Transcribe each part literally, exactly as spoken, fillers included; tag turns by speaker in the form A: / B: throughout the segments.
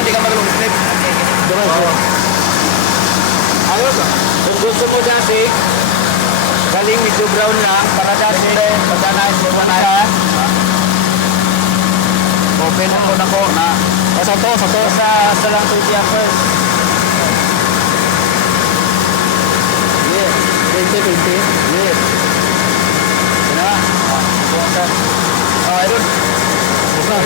A: hindi ka marunong slip.
B: Diba?
A: Ayos, kung gusto mo dati, galing medyo brown lang, para dati, pagka na-slowan na yan. Open mo na ko na.
B: O, sa to, sa to.
A: Sa, sa lang twenty amperes. Yes.
B: twenty, twenty.
A: Yes. Yan na. Ah, buwan sir. Ah, ayun.
B: Basta.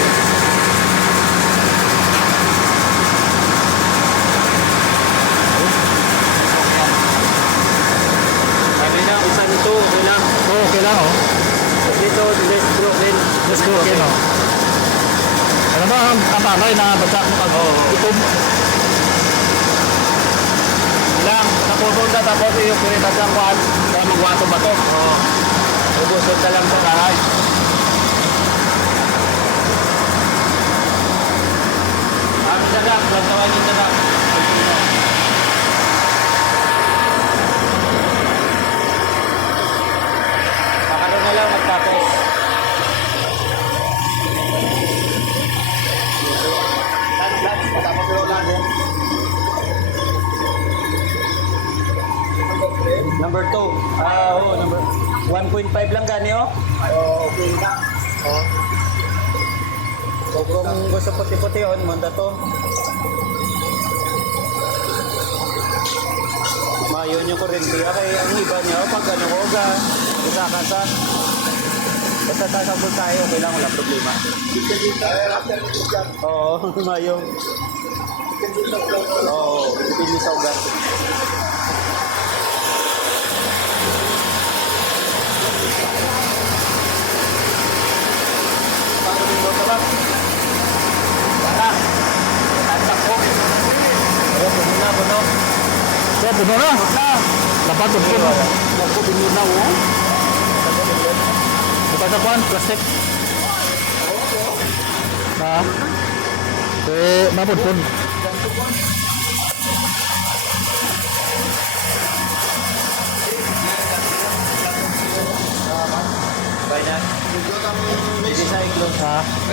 A: Sabi na, isa nito, okay lang.
B: Oo, okay lang, oh.
A: Dito, less broken.
B: Let's go, okay, no? Ano ba ang kapanay na bagsak mo pag itom?
A: Lang, napupunta tapos yung pinitas ng kuhan, para magwato ba to? Oo. Ubusod na lang sa kahay. Ang dadak, lantawan yung dadak. Makaroon na lang magtapos. Lats, lats, matapos yung ulan din. Number two. Ah, oo, number one point five lang gani, oh. Oo, okay na. Oh. So, kung gusto puti-puti yun, manda to. Mayon yung kurente. Okay, ang iba niya, pag ano ko, ga, isa-kasa. Basta tasabol tayo, okay lang, wala problema. Oo, mayon. Oo, pili sa ugat. Wala. Tatak ko. Ayun, puno na, puno.
B: So, puno na. Dapat yung puno.
A: Ako, puno na, oh.
B: Buka sa kuhan, plastic. Ha? Eh, mapun-pun.
A: Bye na. Hindi sa iklog.
B: Ha?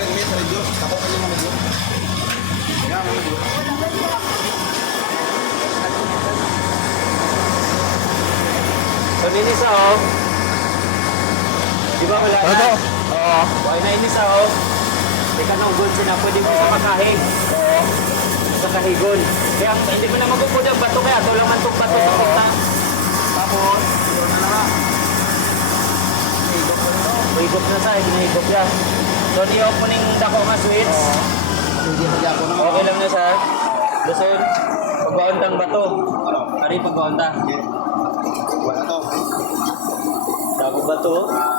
A: So, ninisa, oh. Di ba wala
B: Ano to?
A: na? Oo. Wala na inisa, oh. Di ka nang good sila. Pwede mo sa makahig. Oo. Sa kahigon. Kaya hindi mo na magupod ang bato kaya. Ito lang man itong bato sa kita. Tapos, yun na lang. Higop na ito. Higop na sa. Hinahigop yan. So, ni-off mo ning dako nga switch.
B: Hindi magyako na.
A: Okay lang na, sir. Listen, pagbaontang bato. Ari, pagbaonta.
B: Wala to.
A: Dago bato.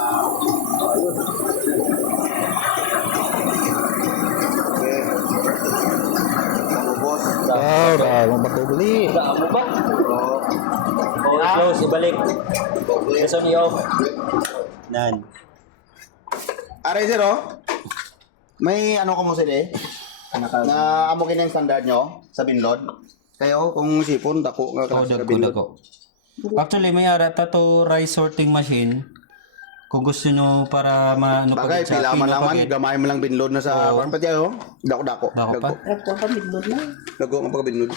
B: Wow, dahil mo batubli.
A: Saan mo ba? Oo. Oh, close, ibalik. Gusto niyo off. Nan.
C: Aray sir, oh. May ano ko mo sila eh. Na amo kini ang standard nyo sa binlod. Kayo kung sipon dako nga
A: Oh,
C: klase sa
A: dagko,
C: binlod.
A: dagko. Actually, may ara ta to rice sorting machine. Kung gusto nyo para maano
C: Bagay pila man naman gamay mo lang binlod na sa
A: Oo.
C: pan pati ayo. Dako dako.
A: Dako pa?
D: Ito pa midlod na.
C: Dago ang pagka-binlod.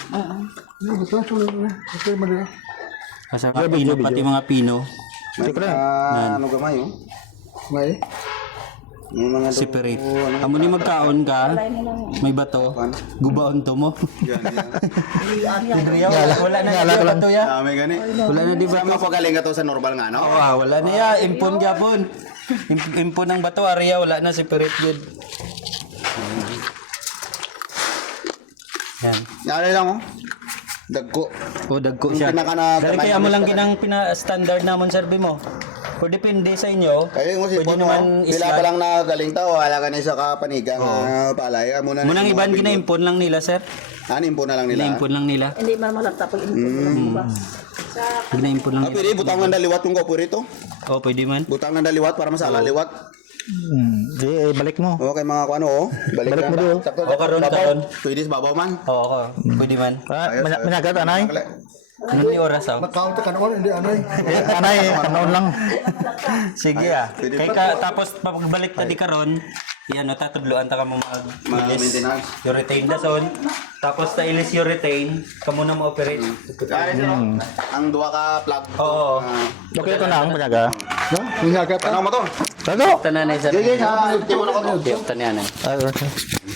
A: Masarap pino, pati mga pino.
C: May ah, ano gamay oh.
B: May?
C: May mga daw-
A: Separate.
C: oh, ano,
A: Amo ni magkaon ka, may bato, gubaon to mo.
C: yan, yan.
A: Wala, wala na
B: Ngala
A: di
B: ko lang.
A: bato ya.
C: Ah, may gani.
A: Wala na di
C: Sa
A: bato.
C: mga pagaling ka to sa normal nga no.
A: Ah, wala na ya, impon gyapon. Imp- Impon ng bato area wala na separate yun. Yan.
C: Naalala lang oh. Dagko.
A: O dagko
C: Yung
A: siya.
C: pinaka na-
A: Dali kaya mo lang
C: gamay-
A: kinang pina-standard namon serve mo. O depende sa inyo.
C: Kaya yung
A: Pwede
C: sipon mo,
A: naman
C: pila pa
A: islide.
C: lang na galing tao, wala ka na isa ka paniga nga palay. Amo na
A: Munang iban ginaimpon lang nila, sir.
C: Animpo na lang nila.
A: Ginaimpon lang nila.
D: Hindi man malagta pag input ba. Sa
A: Ginaimpon lang
C: Ah,
A: nila.
C: pwede butangan na liwat kung ko rito.
A: O, pwede man.
C: Butangan na liwat para masala liwat.
B: Hmm, di, eh, balik mo.
C: Okay mga kuano oh. Balik,
B: Balik
C: na.
B: mo doon.
C: Sakto,
A: O, karon,
C: babaw.
A: karon.
C: Pwede sa babaw man.
A: Oo, ako. Pwede man.
B: Ah,
C: Ayos,
B: manya-
C: ayos.
B: manyagat, anay?
C: Kale.
A: Ano ni oras ako?
E: Counter ka naman, hindi ano eh.
B: Eh, Anay, kanoon lang.
A: Sige ah.
C: Pwede
A: Kay ka, tapos pagbalik na di karon, yan no tatudloan ta ka mo mag
C: Ma-maintenance.
A: urethane dason. Tapos ta ilis urethane, kamo na mo operate.
C: Aray sir, oh. Ang duwa ka plug.
A: Oo.
C: Ah,
B: Okay ito na ang panaga. No? Pinaga pa.
C: Ano mo to?
B: Ano?
A: Tananay sa.
C: Sige, sa timo na ko to.
A: Tananay.
B: Ay, okay.